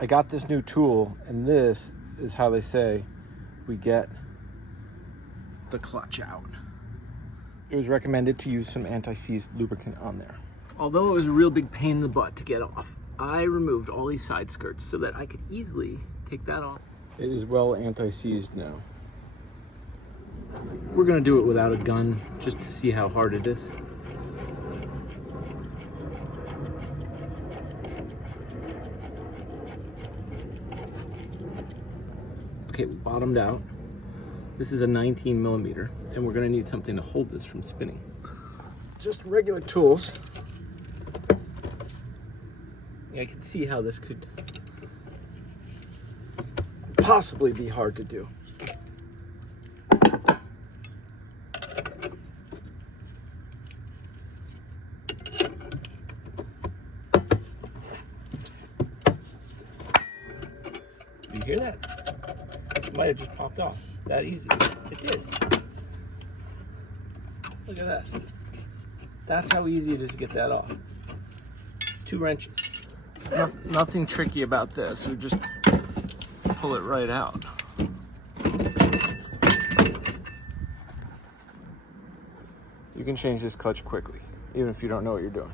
I got this new tool, and this is how they say we get the clutch out. It was recommended to use some anti-seize lubricant on there. Although it was a real big pain in the butt to get off, I removed all these side skirts so that I could easily take that off. It is well anti-seized now. We're gonna do it without a gun just to see how hard it is. Okay, we bottomed out. This is a 19 millimeter, and we're gonna need something to hold this from spinning. Just regular tools. I can see how this could possibly be hard to do. You hear that? It might have just popped off. That easy. It did. Look at that. That's how easy it is to get that off. 2 wrenches. Nothing tricky about this. We just pull it right out. You can change this clutch quickly, even if you don't know what you're doing.